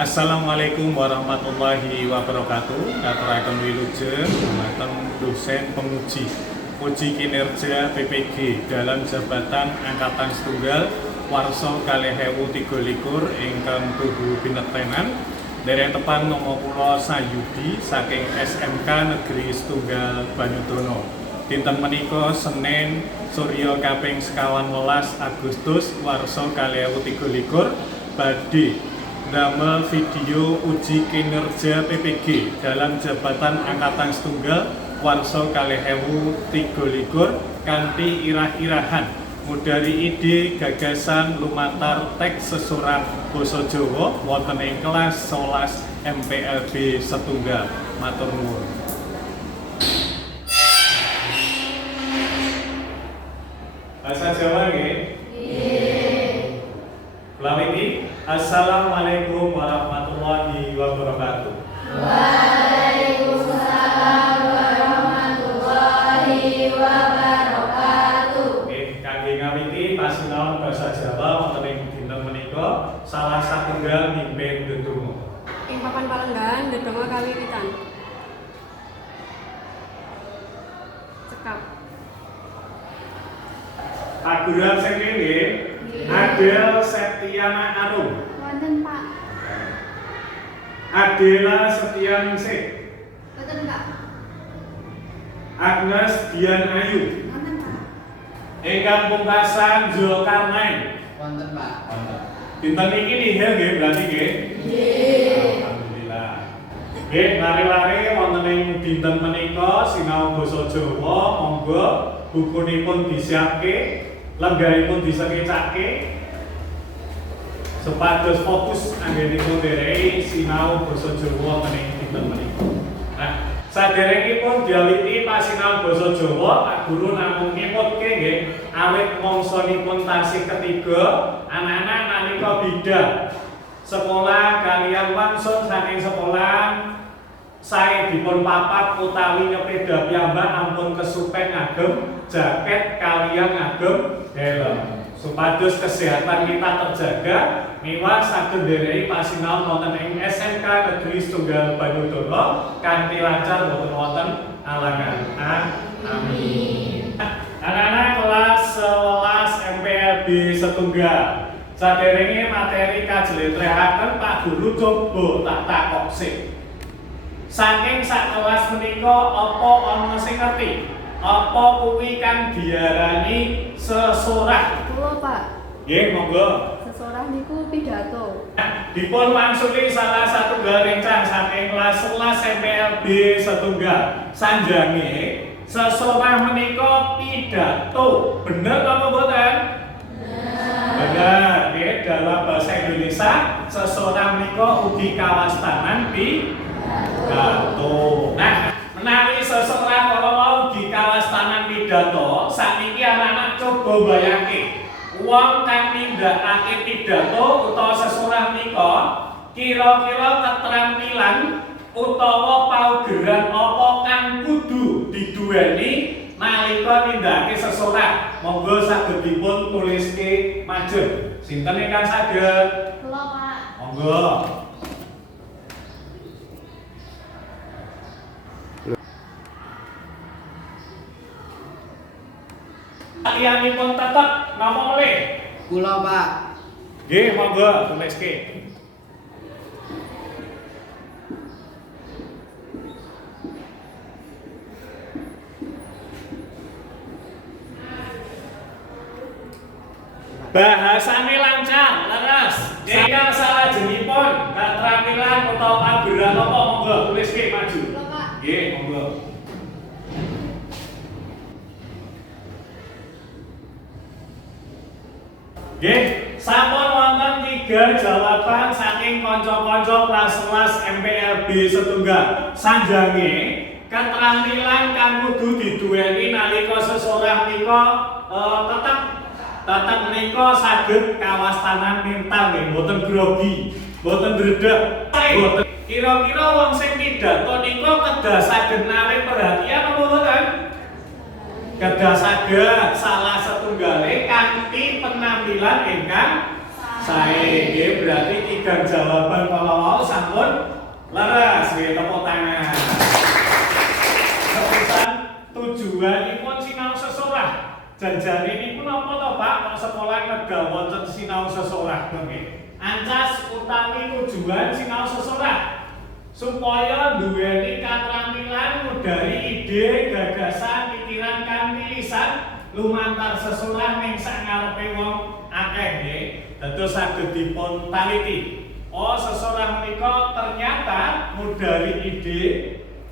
Assalamualaikum warahmatullahi wabarakatuh. Aturaken wilujeng dumateng dosen penguji uji kinerja PPG dalam jabatan angkatan setunggal warsa 2023 ingkang tuhu pinektenan deretepan nama kula Sayudi saking SMK Negeri Setunggal Banyudono. Dinten menika Senin Surya kaping 11 Agustus warsa 2023 badhe damel video uji kinerja PPG dalam jabatan angkatan setunggal warsa 2023 kanthi irah-irahan mudari ide gagasan lumatar teks sesurat basa Jawa wonten ing kelas 11 MPLB setunggal. Matur nuwun. Bahasa Jawa nggih? Nggih. Assalamualaikum warahmatullahi wabarakatuh. Waalaikumsalam warahmatullahi wabarakatuh. Kangge ngawiti pasinaon basa Jawa wonten ing dinten menika salah satunggal mimpin ndedonga. Ing papan palenggan ndedonga kawiwitan. Cekap. Paguran sing nggih Adel Septiana Arum. Wonten, Pak. Adela Setianingsih. Wonten, Pak. Agnes Dian Ayu. Wonten, Pak. Ingkang pungkasan Zulkarnain. Wonten, Pak. Dinten iki nihil nggih berarti nggih? Nggih. Alhamdulillah. Nggih, lare-lare wonten ing dinten menika sinau basa Jawa, monggo bukunipun disiapke, lenggahipun disekecake supados fokus anggenipun ndereki sinau basa Jawa wonten ing dinten menika. Nah, saderengipun diawiti pasinau basa Jawa, Pak Guru namung ngiputke nggih awit mangsanipun tasih ketiga anak-anak nalika bidal sekolah kaliyan wangsul saking sekolah saya dipun papat utawi nyepeda piyambak ampun kesupen ngagem jaket kaliyan ngagem helm supados kesehatan kita terjaga miwah saged ndereki pasinaon wonten ing SMK Negeri Setunggal Banyudono kanthi lancar boten wonten alangan. Amin. Anak-anak kelas 11 MPLB Setunggal. Saderenge materi kajeletrehaken Pak Guru coba tak takok sik. Saking sak kelas menika apa ana sing ngerti? Apa kuwi kang diarani sesorah? Kula, Pak. Nggih, monggo. Sesorah niku pidato. Dipun wangsuli salah satunggal rencang saking kelas 11 MPLB Setunggal. Sanjange sesorah menika pidato. Bener apa mboten? Benar. Nggih, dalam bahasa Indonesia sesorah menika ugi kawastanan pidato. Nah, menawi sesorah kalau mau di kawastanan pidato, sakniki anak-anak coba bayangke wong kang nindakake pidato utawa sesorah menika kira-kira keterampilan utawa paugeran apa kang kudu diduweni nalika nindakake sesorah. Monggo saged dipun tuliske majeng. Sinten ingkang saged? Kula, Pak. Monggo. Kalianipun tetep nama melih. Kula, Pak. Nggih, monggo tuliske. Bahasane lancar, leres. Ingkang salajengipun keterampilan utawa pageran apa monggo tuliske maju. Kula, Pak. Nggih, monggo. Nggih, sampun wonten 3 jawaban saking kanca-kanca kelas 11 MPLB Setunggal. Sanjange keterampilan kang kudu diduweni nalika sesorah nika tetep menika saged kawastanan mental nggih, mboten grogi, mboten dredeg, mboten. Kira-kira wong sing pidato nika kedah saged narik perhatian apa mboten? Kedah saged salah setunggale kanthi penampilan ingkang sae. Berarti 3 jawaban kalau sampun leres, nggih tepuk tangan. Sepisan tujuanipun sinau sesorah. Janjanipun napa to, Pak? Kok sekolah medal wonten sinau sesorah nggih. Ancas utawi tujuan sinau sesorah supaya duweni katrampilan ngudari ide, gagasan, pikiran kanthi lisan lumantar sesorah ning sak ngarepe wong akeh nggih. Dados saged dipun taliti. Oh, sesorah menika ternyata ngudari ide,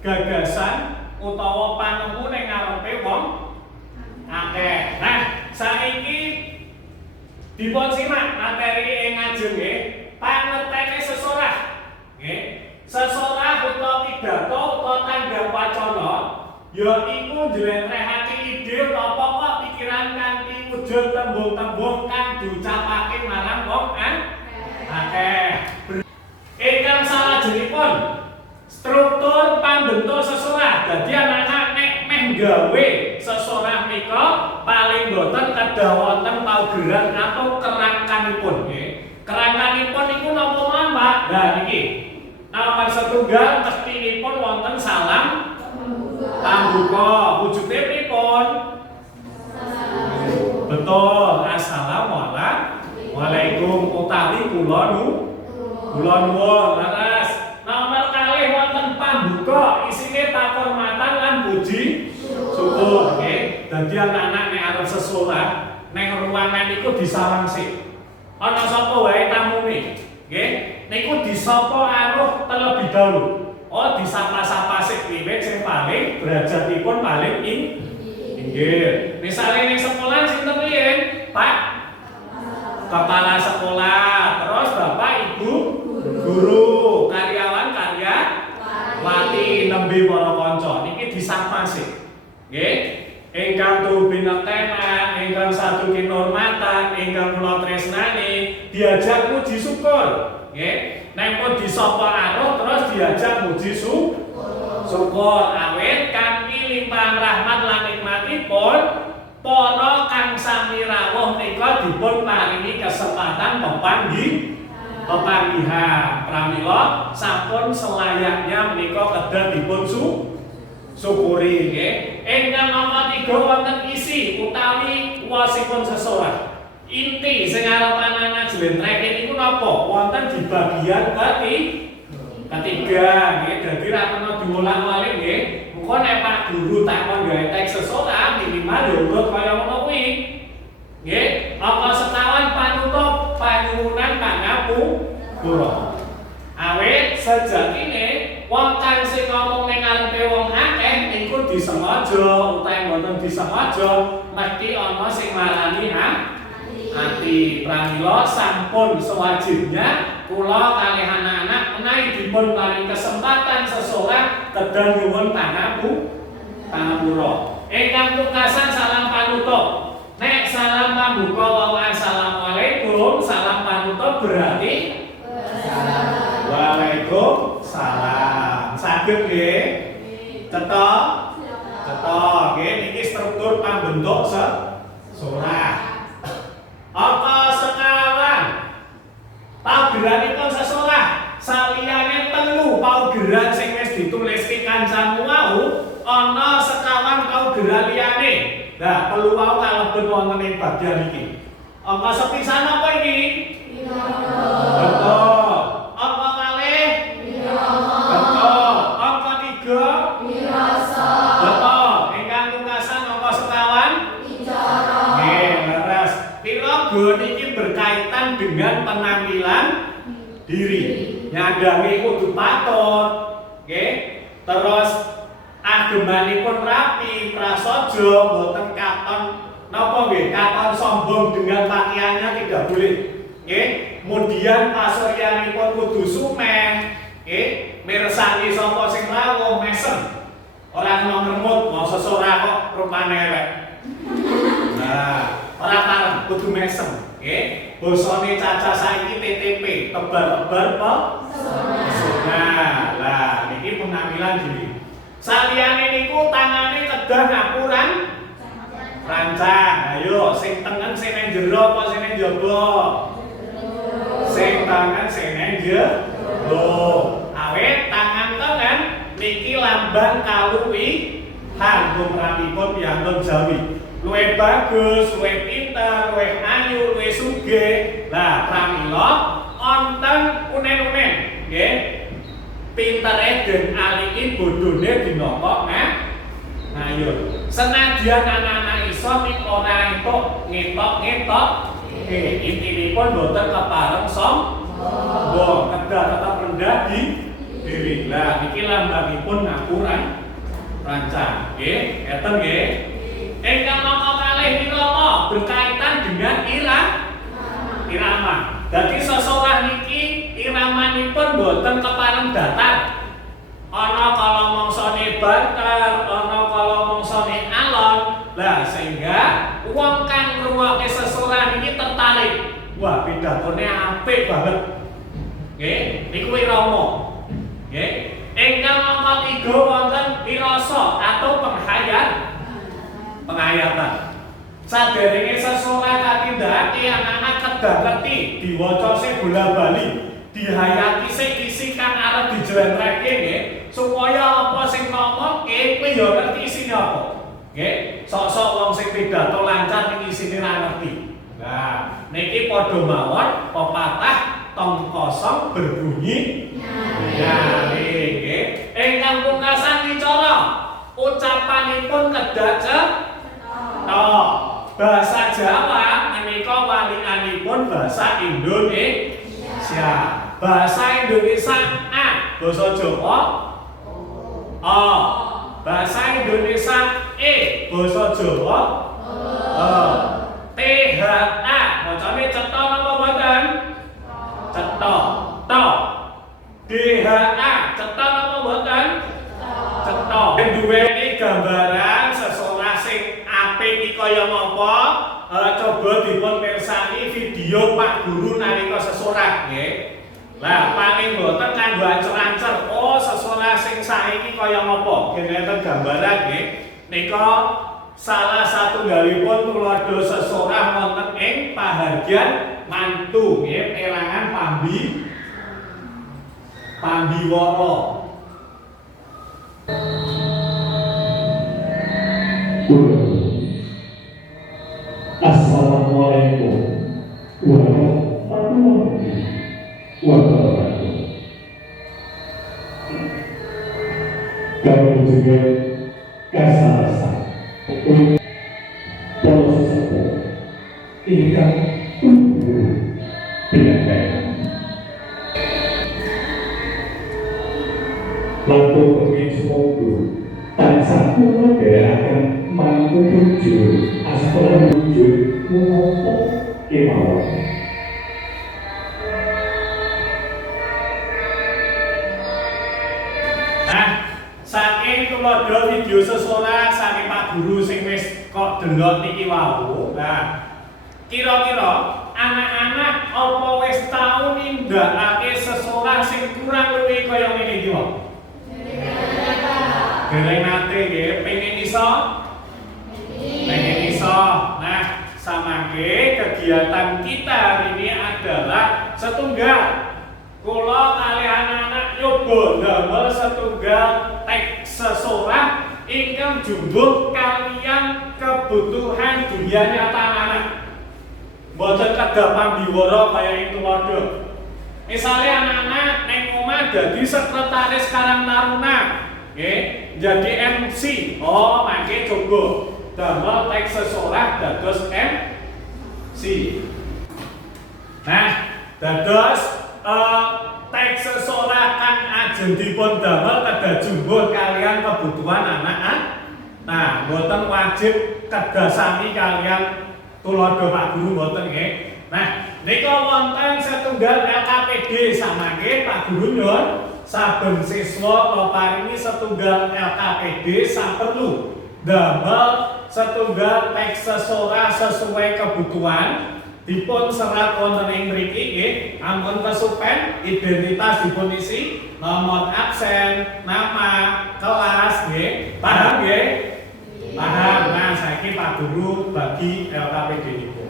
gagasan utawa panemu ning ngarepe wong akeh. Nah, saiki dipun simak materi ing ngajeng nggih, pangertene sesorah. Nggih. Sesorah utawa pidato utawa tanggap wacana yaiku njlentrehake ide utawa pokok pikiran kanthi wujud tembung-tembung kang diucapake marang wong akeh. Ingkang salajengipun struktur pambentuk sesorah. Dadi anak-anak nek meh gawe sesorah menika paling boten kedah wonten paugeran atau kerangkanipun nggih. Kerangkanipun niku napa mawon, Pak? Lah niki. Nomor setunggal mestinipun wonten salam pambuka. Wujude pripun? Betul. Assalamualaikum utawi kula nuwun. Leres. Nomor kalih wonten pambuka, isine pakurmatan lan puji syukur nggih. Dadi anak-anak nek arep sesolah ning ruangan iku disawang sik. Ana sapa wae tamune nggih. Niku disapa aruh terlebih dahulu. Oh, disapa-sapa sik wiwit sing paling derajatipun paling inggih. Misale ning sekolah sinten riyen? Pak Kepala sekolah, terus Bapak Ibu guru, karyawan karyawati, nembe para kanca. Niki disapa sik. Nggih. Ingkang tuminektenan, ingkang satu kinurmatan, ingkang kula tresnani, diajak puji syukur. Nggih, nek pun disapa aruh terus diajak muji syukur awit kanthi limpahan rahmat lan nikmatipun para kang sami rawuh nika dipun paringi kesempatan pepanggihan pramila sampun selayaknya menika kedah dipun syukuri nggih. Ingkang nomor 3 wonten isi utawi wasipun sesorah. Inti sing arep anak-anak jlentreke niku napa? Wonten di bagian ketiga nggih. Dadi ra kena diulang-ulang nggih. Muga nek Pak Guru takon gawe teks sesorah minimal ya urut kaya ngono kuwi. Nggih, angka sekawan panutup panyuwunan pangapura. Awit sejatine wong kang sing ngomong ning ngarepe wong akeh niku disengaja utawa mboten disengaja mesti ana sing marani ati. Pramila sampun sewajibnya kula kalih anak-anak menawi dipun paring kesempatan sesorah kedah nyuwun pangapura. Ingkang pungkasan salam panutup. Nek salam pambuka wau assalamualaikum, salam panutup berarti Waalaikumsalam. Saged nggih? Cetha? Nggih niki struktur pambentuk sesorah. Angka sekawan paugeranipun sesorah saliyane telu paugeran sing wis dituliske kancamu wau ana sekawan paugeran liyane. Lah telu wau kalebet wonten ing bagian iki. Angka sepisan apa iki? Betul. Angka kalih? Betul. Angka 3? Betul. Ingkang pungkasan angka sekawan? Nggih, leres. Piraga niki berkaitan dengan penampilan diri. Nyandangi kudu patut. Nggih. Terus agemanipun rapi, prasaja, mboten katon napa nggih, katon sombong dengan pakaiannya tidak boleh. Nggih. Kemudian pasuryanipun kudu sumeh. Nggih. Mirsani sapa sing rawuh mesem. Ora ngremut, mau sesorah kok rupane elek. Nah, ora pareng kudu mesem. Nggih. Basane Caca saiki TTP, tebar-tebar apa? Nah, lah niki penampilan diri. Saliyane niku tangane kedah ngapuran rancang. Ayo sing tengen sing nang jero apa sing nang jaba? Sing tangan sing nang jero. Loh, awet tangan niki lambang kaluwihan tumrapipun piyantun Jawi. Luwih bagus, luwih pinter, luwih ayu, luwih sugih. Lah pramila wonten unen-unen, nggih. Pintere den aliki bodhone dinapa ngayun. Senadyan anak-anak iso ning ora entuk ngetok-ngetok, intinipun boten kepareng sombong, kedah tetep rendah di diri. Lah niki lambangipun ngapuran rancang, nggih, ngeten nggih. Ingkang nomor kalih menika berkaitan dengan irama. Dadi sesorah niki iramanipun boten kepareng datar. Ana kala mangsane banter, ana kala mangsane alon. Lah sehingga wong kang ngrungokke sesorah niki tertarik. Wah, pidatone apik banget. Nggih, niku irama. Nggih. Ingkang nomor 3 wonten wirasa atau penghayatan. Sadèrèngé sesorah katindakake anak-anak kedah ngerti diwaca sing bola-bali, dihayati sing isi kang arep dijlentrehke nggih, supaya apa sing ngomongke kowe ya ngerti isine apa. Nggih, sok-sok wong sing pidato lancar ning isine ra ngerti. Nah, niki padha mawon pepatah tong kosong berbunyi nyari nggih. Ingkang pungkasan wicara ucapanipun kedah bahasa Jawa menika walikanipun bahasa Indonesia. Bahasa Indonesia A, bahasa Jawa O. Bahasa Indonesia E, bahasa Jawa THA. Macane cetha napa mboten? Cetha. To. DHA, cetha napa mboten? Cetha. Duweni gambaran sesorah sing apik iki kaya napa? Coba dipun pirsani video Pak Guru nalika sesorah nggih. Lah paling mboten kanggo ancer-ancer, oh sesorah sing saiki kaya napa? Ngeten gambaran nggih. Nika salah satunggalipun tuladha sesorah wonten ing pahargyan mantu nggih, erangan Pambiwara. Assalamualaikum warahmatullahi wabarakatuh. Kami juga kasarasa untuk proses ingkang pindah lampu pengin semoga tansah kula dherekaken mantu tujuh aspal wujud menapa kemawon. Nah, saking tuladha video sesorah saking Pak Guru sing wis kok delok niki wau. Nah, kira-kira anak-anak apa wis tau nindakake sesorah sing kurang luwih kaya ngene iki wae? Dereng nate nggih, pengen iso? Pengen iso. Nah, samangke kegiatan kita hari ini adalah setunggal. Kula kali anak-anak nyoba damel setunggal teks sesorah ingkang jumbuh kalian kebutuhan dunia nyata anak. Mboten kedah pambiwara kaya ing tuladha. Misale anak-anak ning omah dadi sekretaris Karang Taruna. Nggih, jadi MC. Oh, mangke coba damel teks sesorah dados MC. Nah, dados teks sesorah kan ajeng dipun damel kedah jumbuh kalian kebutuhan anak-anak. Nah, mboten wajib kedah sami kalian tuladha Pak Guru mboten nggih. Nah, nika wonten setunggal LKPD samangke Pak Guru nyuwun saben siswa kula paringi setunggal LKPD saperlu damel setunggal teks sesorah sesuai kebutuhan. Dipun serat wonten ing mriki nggih, ampun kesupen identitas dipun isi, nomor absen, nama, kelas nggih. Paham nggih? Paham. Nah, saiki Pak Guru bagi LKPD niku.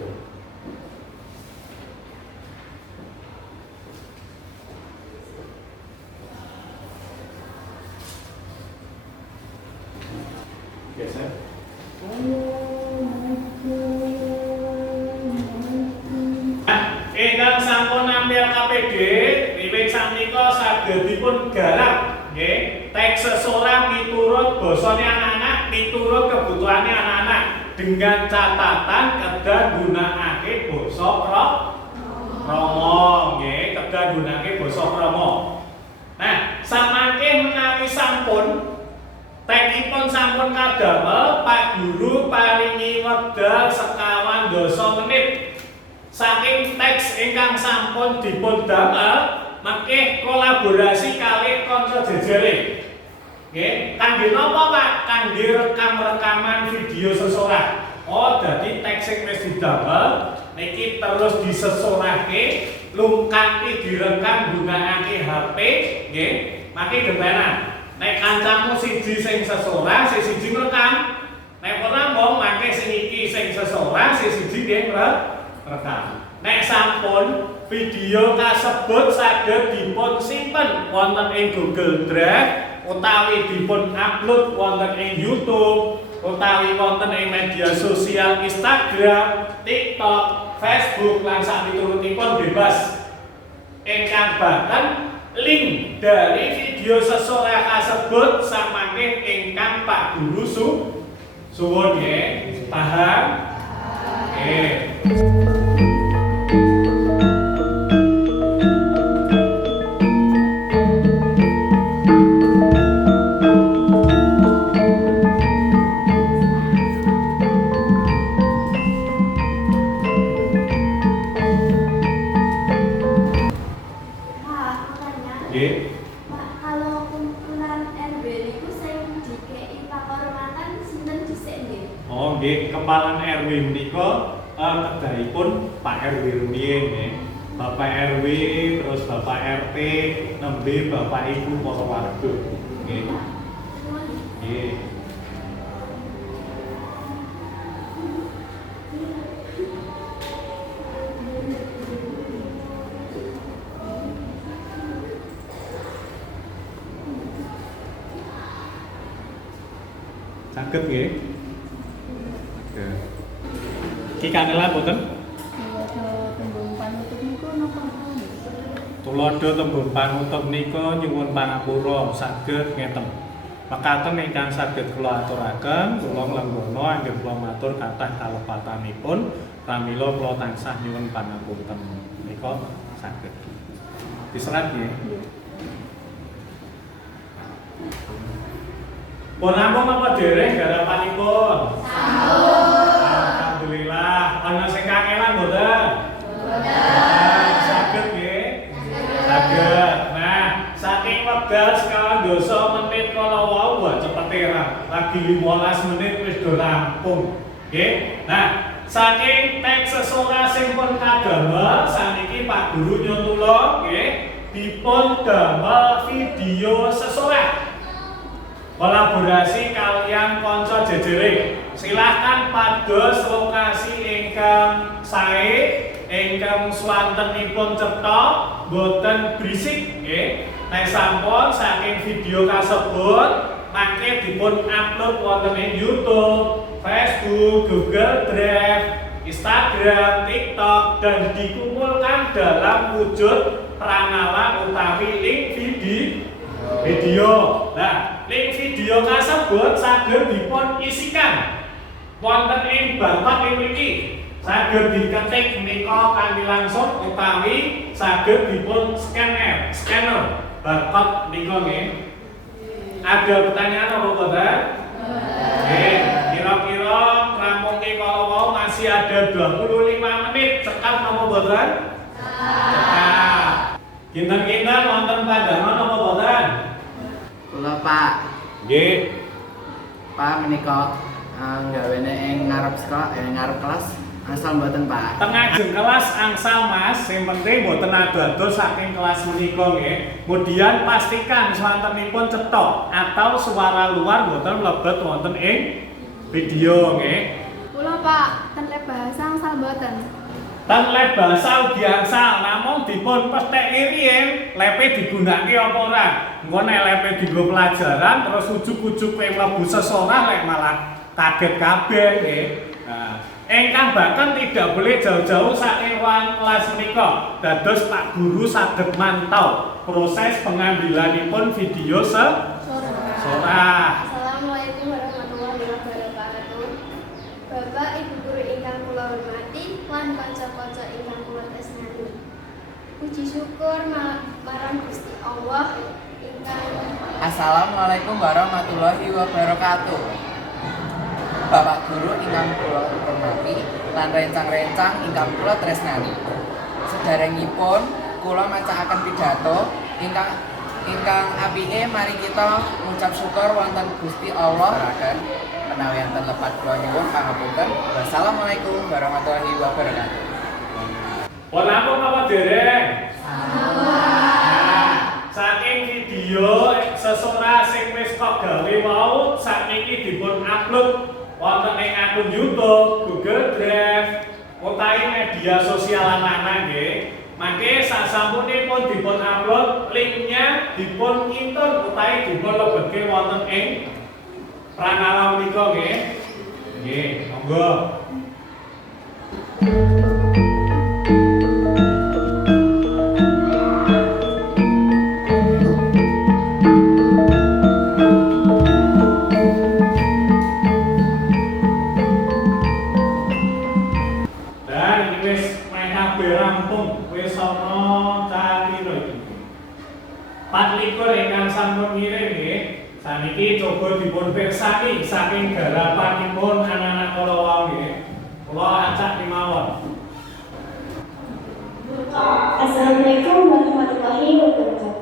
menika saged dipun garap nggih. Teks seseorang miturut basane anak-anak, miturut kebutuhane anak-anak dengan catatan kedah gunakake basa krama nggih, kedah gunakake basa krama. Nah, samangke menawi sampun tekipun sampun kadamel, Pak Guru paringi wekdal sekawan dasa menit saking teks ingkang sampun dipun damel, mangke kolaborasi kalih kanca jejere. Nggih, kangge napa Pak? Kangge rekam-rekaman video sesorah. Oh, dadi teks sing wis didamel niki terus disesorahke, lungkati direkam gunakake HP, nggih. Mangke gentenan. Nek kancamu siji sing sesorah, siji rekam. Nek ora mong mangke sing iki sing sesorah, siji nggih rekam. Nek sampun video kasebut saged dipun simpen wonten ing Google Drive utawi dipun upload wonten ing YouTube utawi wonten ing media sosial Instagram, TikTok, Facebook lan sapiturutipun bebas. Ingkang bahkan link dari video sesorah kasebut samangke ingkang Pak Guru suwun nggih. Paham? Nggih. Pak, kalau kumpulan RW itu sing dikei pakormatan sinten dhisik nggih? Oh nggih, kepalan RW menika kedahipun Pak RW rumiyin nggih. Bapak RW, terus Bapak RT, nembe Bapak Ibu para warga. Nggih. Nggih. Saged nggih. Saged. Ki kanela boten? Tuladha tembung panutup niku napa nggih? Tuladha tembung panutup nika nyuwun pangapura saged ngeten. Mekaten ingkang saged kula aturaken, kula nglenggono anggere kula matur kathah kalepatanipun pramila kula tansah nyuwun pangapunten. Nika saged. Diserat nggih. Pun namung apa dereng garapanipun? Sampun. Alhamdulillah. Ana sing kangelan mboten? Mboten. Saged nggih? Saged. Nah, saking wekdal sekawan dasa menit kala wau cepete lagi 15 menit wis do rampung. Nggih. Nah, saking teks sesorah sing pun kadamel saniki Pak Guru nyuntula nggih dipun damel video sesorah. Kolaborasi kalian konco jejere. Silahkan pados lokasi ingkang sae, ingkang swantenipun cetha, boten berisik nggih. Nek sampun saking video kasebut mangke dipun upload wonten ing YouTube, Facebook, Google Drive, Instagram, TikTok dan dikumpulkan dalam wujud prangalan utawi link video. Nah, link video kasebut saged dipun isikan wonten ing barcode mriki. Saged diketik menika kanthi langsung utawi saged dipun scanner barcode nika nggih. Ada pertanyaan apa boten? Nggih, kira-kira rampungke kala wau masih ada 25 menit. Cekap napa boten? Cekap. Kinten-kinten wonten pandangan apa boten? Kula Pak, Nggih. Pak menika nggawene ing ngarep sekolah, ngarep kelas asal mboten Pak. Teng ajeng kelas angsal Mas, sing penting mboten ado-ado saking kelas menika nggih. Kemudian pastikan swantenipun cetha atau suara luar mboten mlebet wonten ing video nggih. Kula Pak, ten lab bahasa angsal mboten. Ten lab bahasa ugi angsal, namung dipun pestheki riyen lepe digunakake apa ora. Engko nek lepe dienggo pelajaran terus ujug-ujug mlebu sesorah lek malah kaget kabeh nggih. Nah, Ingkang bahkan tidak boleh jauh-jauh saking ruang kelas menika. Dados Pak Guru saged mantau proses pengambilanipun video sorah. Assalamualaikum warahmatullahi wabarakatuh. Bapak Ibu guru ingkang kula hormati lan kanca-kanca ingkang kula tresnani. Puji syukur marang Gusti Allah ingkang Assalamualaikum warahmatullahi wabarakatuh. Bapak Guru ingkang kula hormati lan rencang-rencang ingkang kula tresnani. Saderengipun kula macaaken pidato ingkang apike mari kita ngucap syukur wonten Gusti Allah. Menawi enten lepat kula nyuwun pangapunten. Wassalamualaikum warahmatullahi wabarakatuh. Pun ampun apa dereng? Saking video sesorah sing wis kok gawe mau sakniki dipun upload wonten ing akun YouTube, Google Drive, utawi media sosial anak-anak nggih. Mangke sasampunipun dipun upload, linknya dipun intun utawi dipun lebetke wonten ing pranala menika nggih. Nggih, monggo. Patlikur ingkang sampun ngirim nggih. Saniki coba dipun pirsani saking garapanipun anak-anak kula wau nggih. Kula acak kemawon. Assalamualaikum warahmatullahi wabarakatuh.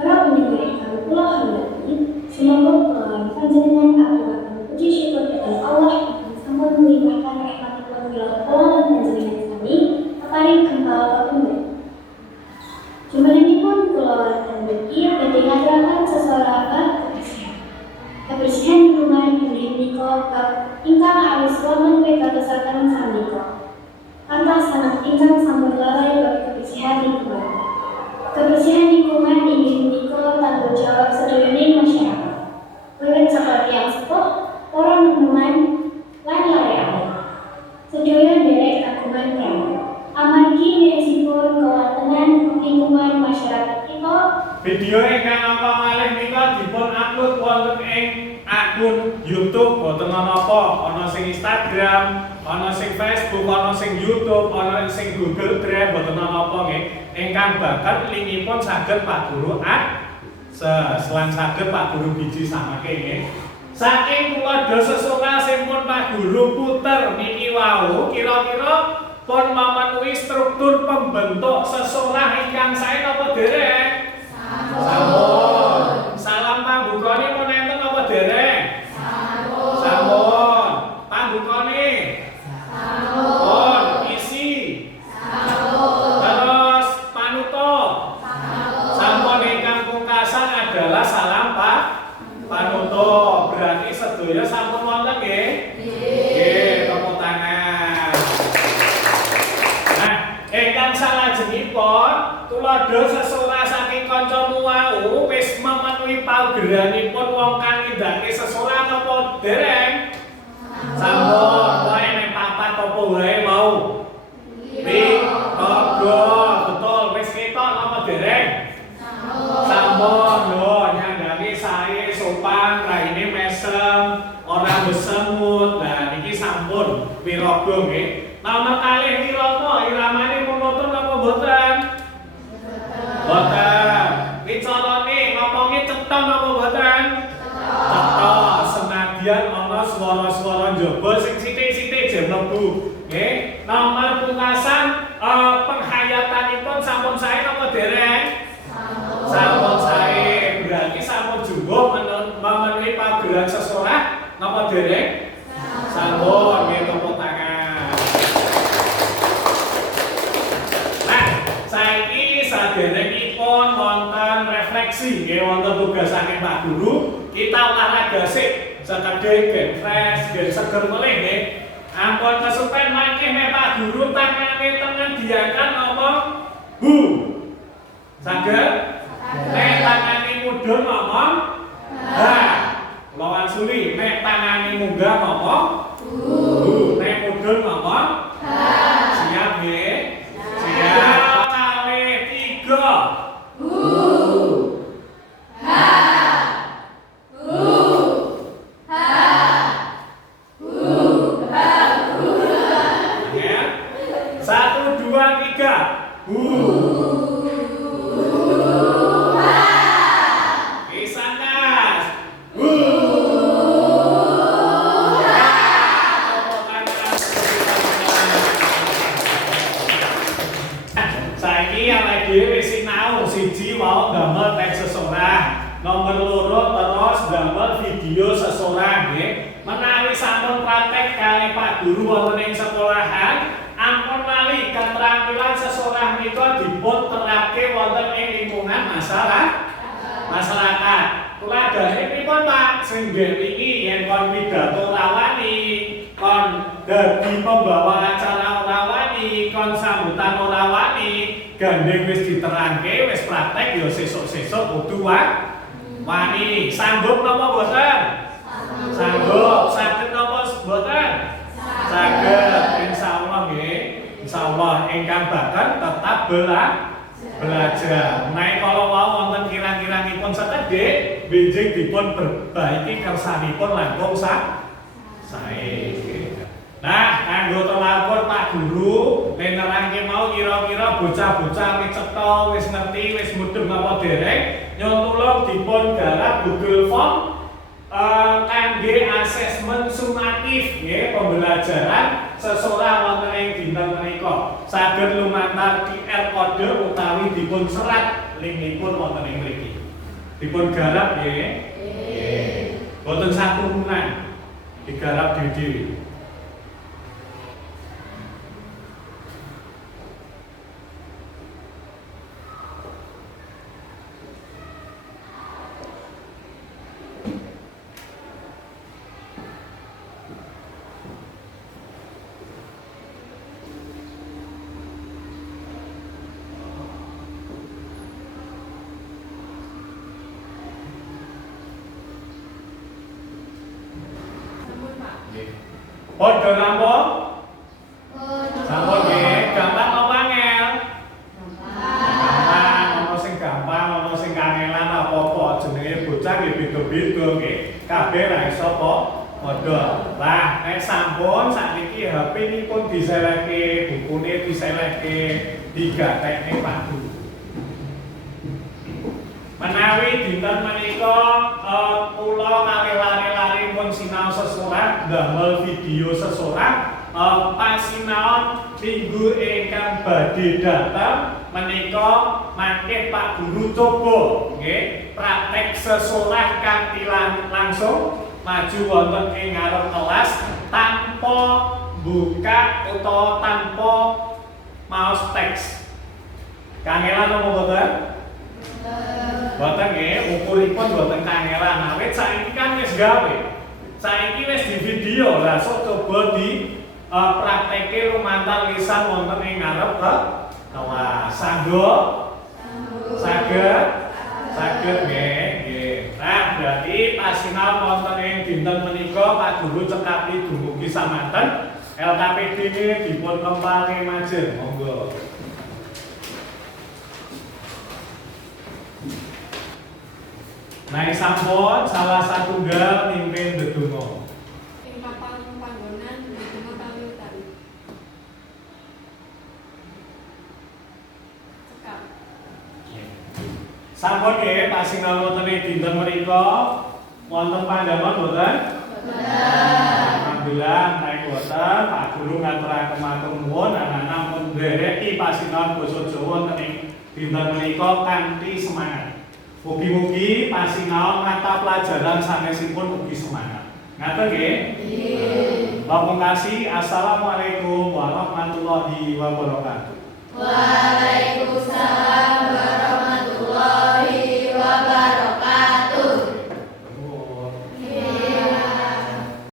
Para pendengar ingkang kula hormati, semoga panjenengan aturaken puji syukur dhateng Allah ingkang sampun melimpahkan rahmatipun kula lan panjenengan sami paring gempal kapundhut. Jumenengipun kula lan mriki badhe ngaturaken sesorah kebersihan lingkungan inggih menika ingkang awis wonten pitadosaken sameika. Kantos sanget ingkang sampun lalai bab kebersihan lingkungan. Kebersihan lingkungan inggih menika tanggung jawab sedaya masyarakat. Wiwit saka tiyang sepuh, para neneman lan larekan. Sedaya nderek kagungan peran. Amargi mirisipun kewontenan lingkungan masyarakat kita. Video ingkang angka malih nika dipun upload wonten ing akun YouTube boten napa, ana sing Instagram, ana sing Facebook, ana sing YouTube, ana sing Google Drive boten napa nggih. Ingkang bakal linkipun saged Pak Guru lan saged Pak Guru biji samake nggih. Saking kula sesorah sing pun Pak Guru puter niki wau kira-kira pun memenuhi struktur pembentuk sesorah ingkang sae napa dereng? Sampun. Salam pambukane pun enten napa dereng? Sampun. Pambukane? Sampun. Isi? Terus panutup? Sampun. Ingkang pungkasan adalah salam panutup. Berarti sedaya sampun wonten nggih? Nggih, tepuk tangan. Ingkang salajengipun tuladha sesorah saking kanca wau wis memenuhi paugeranipun wong kang nindakake sesorah napa dereng? Sampun. Wae nek papat apa wae mau? Tiga. Betul wis ketok napa dereng? Sampun. Lho nyandhangi sae sopan, raine mesem, ora besemut. Lah niki sampun wiraga nggih. Nomor kalih kirana iramane monoton apa boten? Boten. Wicarane ngomongi cetha apa boten? Cetha. Senadyan ana swara-swara njaba sing sithik-sithik jem mlebu. Nggih. Nomor pungkasan penghayatanipun sampun sae napa dereng? Sampun sae. Berarti sampun jumbo memenuhi panggilan sesorah napa dereng? Sampun. Nggih tepuk tangan. Saiki saderengipun wonten refleksi nggih wonten tugas saking Pak Guru, kita olahraga sik sekedhik gen fresh, gen seger melih nggih. Ampun kesupen mangke Pak Guru tangane tengen diangkat napa? Bu. Saged? Nek tangane mudhun ngomong ha. Lawan suli nek tangane munggah ngomong bu. Nek mudhun ngomong video seseorang nggih. Menawi sampun praktek kali Pak Guru wonten ing sekolahan, ampun lali keterampilan seseorang menika dipun terapke wonten ing lingkungan masyarakat. Tuladhane pripun Pak? Sing iki yen kon pidato rawani, kon dadi pembawa acara rawani, kon sambutan rawani, gandeng wis diterangke, wis praktek ya sesuk-sesuk kudu wani. Sanggup napa boten? Sanggup. Saged napa boten? Saged. Insyaallah nggih. Insyaallah ingkang bakal tetap belajar. Menawi kala wau wonten kirang-kirangipun sekedhik benjing dipun perbaiki kersanipun langkung sae. Nah, kanggo telapor Pak Guru, nek nerangke mau kira-kira bocah-bocah wis cetha, wis ngerti, wis mudheng apa dereng, nyuwun tulung dipun garap Google Form kangge asesmen sumatif nggih, pembelajaran seseorang wonten ing dinten menika. Saged lumantar QR kode utawi dipun serat linkipun wonten ing mriki. Dipun garap nggih. Nggih. Boten sakurunan. Digarap dhewe-dhewe. Padha rampung? Sampun nggih, gampang apa angel? Gampang, ana sing gampang, ana sing kangelan apa-apa jenenge bocah nggih beda-beda nggih. Kabeh ra iso padha. Lah, nek sampun sakniki HP nipun diselehke, bukune diselehke, digatekne Pak Guru. Menawi dinten menika kula kalih lare-lare pun sinau sesorang damel video sesorang pasinaon minggu ingkang badhe dateng menika mangke Pak Guru coba nggih praktek sesorang kanthi langsung maju wonten ing ngarep kelas tanpa buka utawa tanpa maos teks. Kangelan apa mboten? Boten nggih, ukuripun boten kangelan. Awit saiki kan wis gawe. Saiki wis di video. Lah sok coba di praktekke lumantar lisan wonten ing ngarep kelas. Sanggup? Saged? Saged nggih, nggih. Nah, berarti pasinaon wonten ing dinten menika Pak Guru cekapi dumugi samanten. LKPD ini dipun kembali majeng. Monggo. Nah, sampun salah satunggal mimpin ndedonga. Ing papan panggonan ndedonga kali utami. Cekap. Sampun nggih pasinaon wonten ing dinten menika wonten pandhaman boten? Boten. Alhamdulillah naik boten Pak Guru ngaturaken matur nuwun anak-anak pun ndereki pasinaon basa Jawa wonten ing dinten menika kanthi semangat. Mugi-mugi pasinaon mata pelajaran sanesipun ugi semangat. Ngaten nggih? Nggih. Bapak kasih, assalamualaikum warahmatullahi wabarakatuh. Waalaikumsalam warahmatullahi wabarakatuh.